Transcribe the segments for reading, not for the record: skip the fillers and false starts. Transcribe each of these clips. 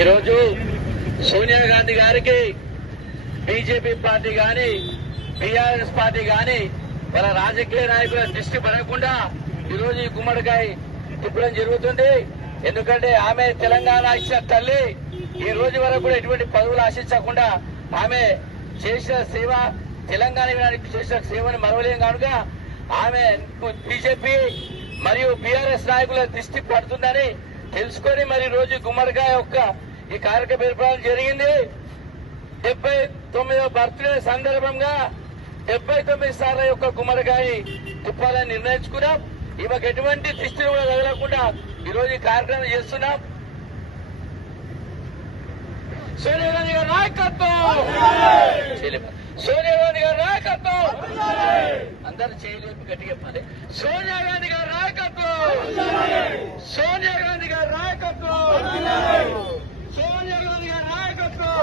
ఈరోజు సోనియా గాంధీ గారికి BJP party గాని బీఆర్ఎస్ పార్టీ గాని వాళ్ళ రాజకీయ నాయకుల దృష్టి పడకుండా ఈరోజు ఈ గుమ్మడికాయ తిప్పడం జరుగుతుంది. ఎందుకంటే ఆమె తెలంగాణ ఇచ్చిన తల్లి ఈ రోజు వరకు కూడా ఎటువంటి పదవులు ఆశించకుండా ఆమె చేసిన సేవ తెలంగాణ చేసిన సేవను మరవలేం కనుక ఆమె బీజేపీ మరియు బీఆర్ఎస్ నాయకుల దృష్టి పడుతుందని తెలుసుకొని మరి రోజు గుమ్మడికాయ యొక్క ఈ కార్యక్రమం ఏర్పడడం జరిగింది. 79వ బర్త్డే సందర్భంగా 79 సార్ల యొక్క గుమ్మడికాయ తిప్పాలని నిర్ణయించుకున్నాం. ఈమెకు ఎటువంటి దృష్టిని కూడా తగలకుండా ఈరోజు ఈ కార్యక్రమం చేస్తున్నాం. సోనియా గాంధీ గారి నాయకత్వం, సోనియా గాంధీ గారి నాయకత్వం, అందరూ చేయలేపు గట్టిగా చెప్పాలి. సోనియా గాంధీ గారి నాయకత్వం, సోనియా గాంధీ గారి నాయకత్వం, సోనియా గాంధీ గారి నాయకత్వం,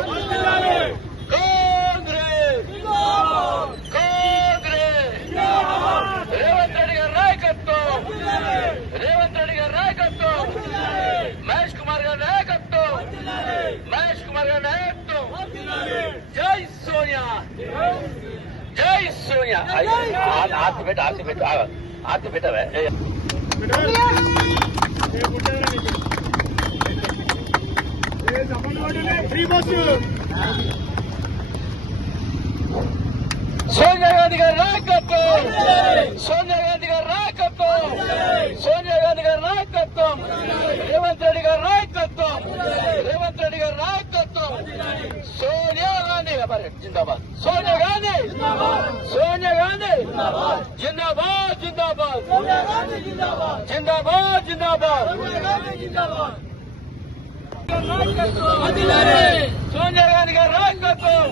కాంగ్రెస్ కాంగ్రెస్, రేవంత్ రెడ్డి గారి నాయకత్వం, రేవంత్ రెడ్డి గారి నాయకత్వం, మహేష్ కుమార్ గారి నాయకత్వం, మహేష్ కుమార్ గారి నాయకత్వం. జై సోనియా, జై సోనియా. ఆర్తి పెట్టవే సోనియా గాంధీ గారి నాయకత్వం, సోనియా గాంధీ గారి నాయకత్వం, సోనియా గాంధీ గారి నాయకత్వం, రేవంత్ రెడ్డి గారి నాయకత్వం, రేవంత్ రెడ్డి గారి నాయకత్వం. సోనియా గాంధీ జిందాబాద్, సోనియా గాంధీ, సోనియా గాంధీ జిందాబాద్, జిందాబాద్, జిందాబాద్, జిందాబాద్. సోనియా గాంధీ గారి నాయకత్వం,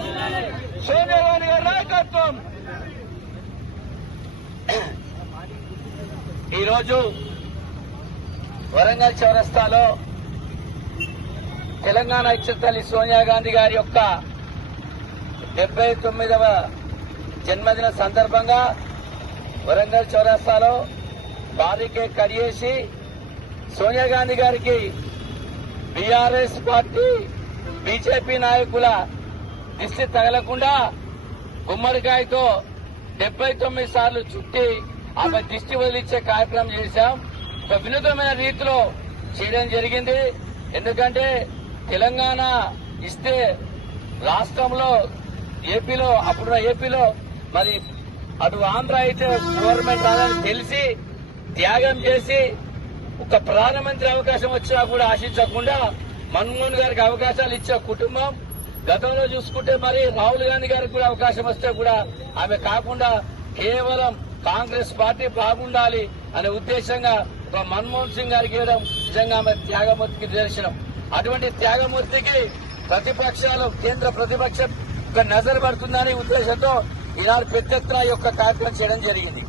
సోనియా గాంధీ గారి నాయకత్వం. ఈరోజు వరంగల్ చౌరస్తాలో తెలంగాణ ఇచ్చిన తల్లి సోనియా గాంధీ గారి యొక్క 79వ జన్మదిన సందర్భంగా వరంగల్ చౌరస్తాలో భారీ కేక్ కట్ చేసి సోనియా గాంధీ గారికి బీఆర్ఎస్ పార్టీ బీజేపీ నాయకుల దిష్టి తగలకుండా గుమ్మడికాయతో 79 సార్లు చుట్టి ఆమె దిష్టి వదిలించే కార్యక్రమం చేశాం. ఒక వినూతమైన రీతిలో చేయడం జరిగింది. ఎందుకంటే తెలంగాణ ఇస్తే రాష్ట్రంలో ఏపీలో అప్పుడున్న ఏపీలో మరి అటు ఆంధ్ర అయితే గవర్నమెంట్ రాదని తెలిసి త్యాగం చేసి ఒక ప్రధానమంత్రి అవకాశం వచ్చినా కూడా ఆశించకుండా మన్మోహన్ గారికి అవకాశాలు ఇచ్చే కుటుంబం. గతంలో చూసుకుంటే మరి రాహుల్ గాంధీ గారికి కూడా అవకాశం వస్తే కూడా ఆమె కాకుండా కేవలం కాంగ్రెస్ పార్టీ బాగుండాలి అనే ఉద్దేశంగా ఒక మన్మోహన్ సింగ్ గారికి ఇవ్వడం నిజంగా ఆమె త్యాగమూర్తికి నిదర్శనం. అటువంటి త్యాగమూర్తికి ప్రతిపక్షాలు కేంద్ర ప్రతిపక్షం ఒక నజర్ పడుతుందనే ఉద్దేశంతో ఈనాడు పెద్ద ఎత్తున ఈ యొక్క కార్యక్రమం చేయడం జరిగింది.